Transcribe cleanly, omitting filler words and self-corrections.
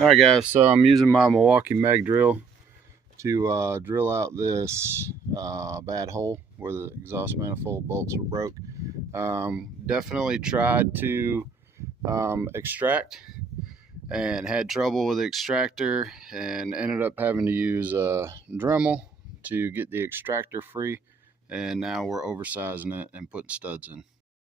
All right, guys, so I'm using my Milwaukee mag drill to drill out this bad hole where the exhaust manifold bolts were broke. Definitely tried to extract and had trouble with the extractor and ended up having to use a Dremel to get the extractor free, and now we're oversizing it and putting studs in.